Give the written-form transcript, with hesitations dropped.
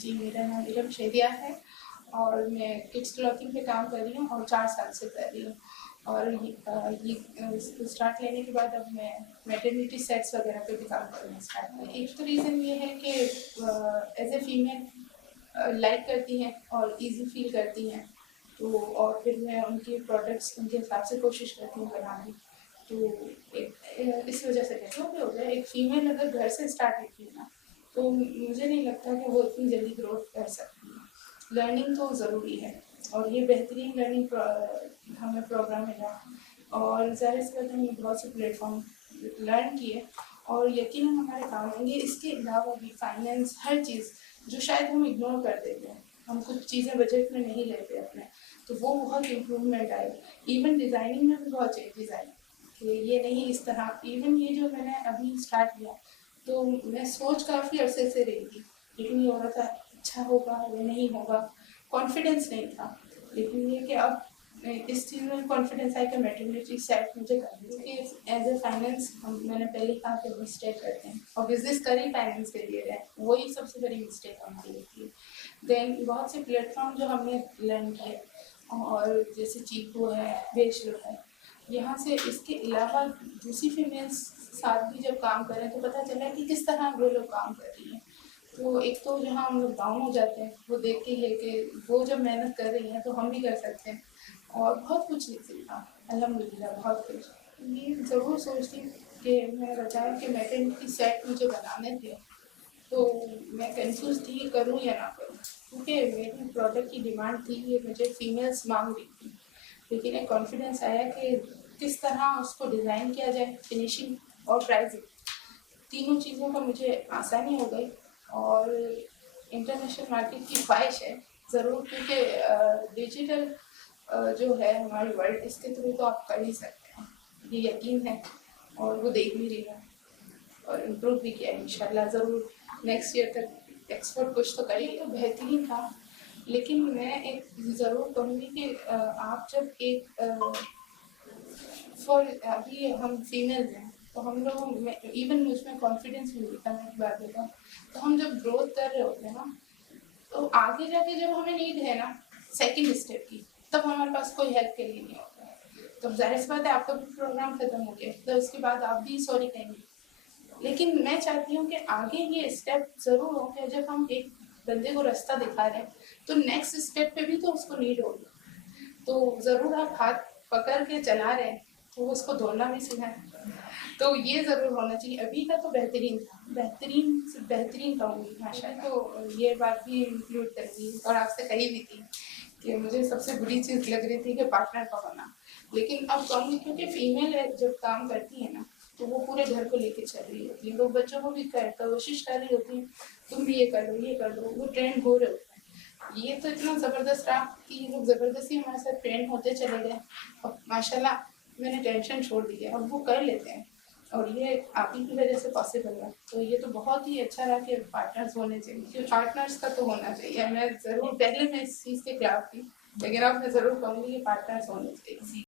جی میرا نام علم شہدیہ ہے اور میں کڈس کلوتھنگ پہ کام کر رہی ہوں اور 4 سال سے کر رہی ہوں. اور یہ اسٹارٹ لینے کے بعد اب میں میٹرنیٹی سیٹس وغیرہ پہ بھی کام کرنا اسٹارٹ کیا. ایک تو ریزن یہ ہے کہ ایز اے فیمیل لائک کرتی ہیں اور ایزی فیل کرتی ہیں, تو اور پھر میں ان کے پروڈکٹس ان کے حساب سے کوشش کرتی ہوں بنانے. تو اس وجہ سے کہتی ہوں کہ ہو گیا ایک فیمیل اگر گھر سے اسٹارٹ ہوتی ہے نا تو مجھے نہیں لگتا کہ وہ اتنی جلدی گروتھ کر سکتی ہے. لرننگ تو ضروری ہے اور یہ بہترین لرننگ ہمیں پروگرام ملا اور ظاہر سی بات ہم نے بہت سے پلیٹ فارم لرن کیے اور یقیناً ہمارے کام آئیں گے. اس کے علاوہ بھی فائنینس ہر چیز جو شاید ہم اگنور کر دیتے ہیں, ہم کچھ چیزیں بجٹ میں نہیں لیتے اپنے, تو وہ بہت امپرومنٹ آئے. ایون ڈیزائننگ میں بھی بہت چینجز آئے کہ یہ نہیں اس طرح. ایون یہ جو میں نے ابھی اسٹارٹ کیا تو میں سوچ کافی عرصے سے رہی تھی, لیکن یہ ہو رہا تھا اچھا ہوگا یا نہیں ہوگا, کانفیڈینس نہیں تھا. لیکن یہ کہ اب اس چیز میں کانفیڈینس آئے کہ میٹرنیٹی سیٹ مجھے کرنی ہے. کہ ایز اے فائنینس میں نے پہلے کہا کہ مسٹیک کرتے ہیں اور بزنس کر ہی فائنینس کے لیے رہے, وہی سب سے بڑی مسٹیک ہماری ہوتی ہے. دین بہت سے پلیٹ فارم جو ہم نے لرن کیے اور جیسے چیکو ہے, ویشو ہے, یہاں سے اس کے علاوہ دوسری فیمیلس ساتھ بھی جب کام کریں تو پتہ چلا کہ کس طرح وہ لوگ کام کر رہی ہیں. تو ایک تو جہاں ہم لوگ ڈاؤن ہو جاتے ہیں وہ دیکھ کے یہ کہ وہ جب محنت کر رہی ہیں تو ہم بھی کر سکتے ہیں, اور بہت کچھ نہیں سیکھا الحمدللہ, بہت کچھ. یہ ضرور سوچتی کہ میں بتایا کہ میٹرنیٹی سیٹ مجھے بنانے تھے تو میں کنفیوز تھی کہ کروں یا نہ کروں, کیونکہ میری پروڈکٹ کی ڈیمانڈ تھی, یہ مجھے فیمیلس مانگ رہی تھی. لیکن ایک کانفیڈینس آیا کہ کس طرح اس کو ڈیزائن کیا جائے, فنیشنگ اور پرائزنگ, تینوں چیزوں کا مجھے آسانی ہو گئی. اور انٹرنیشنل مارکیٹ کی خواہش ہے ضرور, کیونکہ ڈیجیٹل جو ہے ہماری ورلڈ, اس کے تھرو تو آپ کر ہی سکتے ہیں, یہ یقین ہے. اور وہ دیکھ بھی رہی ہے اور امپروو بھی کیا ہے انشاءاللہ. ضرور نیکسٹ ایئر تک ایکسپورٹ کچھ تو کریں. تو بہترین تھا, لیکن میں ایک ضرور کہوں گی کہ آپ جب ایک ابھی ہم فیمیل ہیں تو ہم لوگ ایون مجھ میں کانفیڈینس بھی ہوتا ہے بات ہوتا, تو ہم جب گروتھ کر رہے ہوتے ہیں نا تو آگے جا کے جب ہمیں نیڈ ہے نا سیکنڈ اسٹیپ کی, تب ہمارے پاس کوئی ہیلپ کے لیے نہیں ہوتا ہے. تو ظاہر سی بات ہے آپ کا بھی پروگرام ختم ہو گیا تو اس کے بعد آپ بھی سوری کہیں گے, لیکن میں چاہتی ہوں کہ آگے یہ اسٹیپ ضرور ہو کہ جب ہم ایک بندے کو راستہ دکھا رہے ہیں تو نیکسٹ اسٹیپ پہ بھی تو اس کو نیڈ ہوگی. تو ضرور آپ ہاتھ پکڑ کے چلا رہے ہیں تو اس کو دھونا بھی سکھائیں, تو یہ ضرور ہونا چاہیے. ابھی کا تو بہترین تھا, بہترین سے بہترین کہوں گی ماشاء اللہ. تو یہ بات بھی انکلوڈ کر دی اور آپ سے کہی بھی تھی کہ مجھے سب سے بری چیز لگ رہی تھی کہ پارٹنر کا ہونا, لیکن اب کہوں گی کیونکہ فیمیل جب کام کرتی ہے نا تو وہ پورے گھر کو لے کے چل رہی ہوتی ہے. لوگ بچوں کو بھی کوشش کر رہی ہوتی ہیں تم بھی یہ کر لو یہ کر لو, وہ ٹرینڈ ہو رہے ہوتے ہیں. یہ تو اتنا زبردست رہا کہ یہ لوگ زبردستی ہمارے ساتھ ٹرینڈ ہوتے چلے گئے. اب ماشاء اللہ میں نے ٹینشن چھوڑ دی ہے, اب وہ کر لیتے ہیں اور یہ آپ ہی کی وجہ سے پاسبل ہے. تو یہ تو بہت ہی اچھا رہا کہ پارٹنرز ہونے چاہیے, کیونکہ پارٹنرز کا تو ہونا چاہیے. میں ضرور پہلے میں اس چیز کے خلاف تھی, لیکن اب میں ضرور کہوں گی کہ پارٹنرز ہونے چاہیے.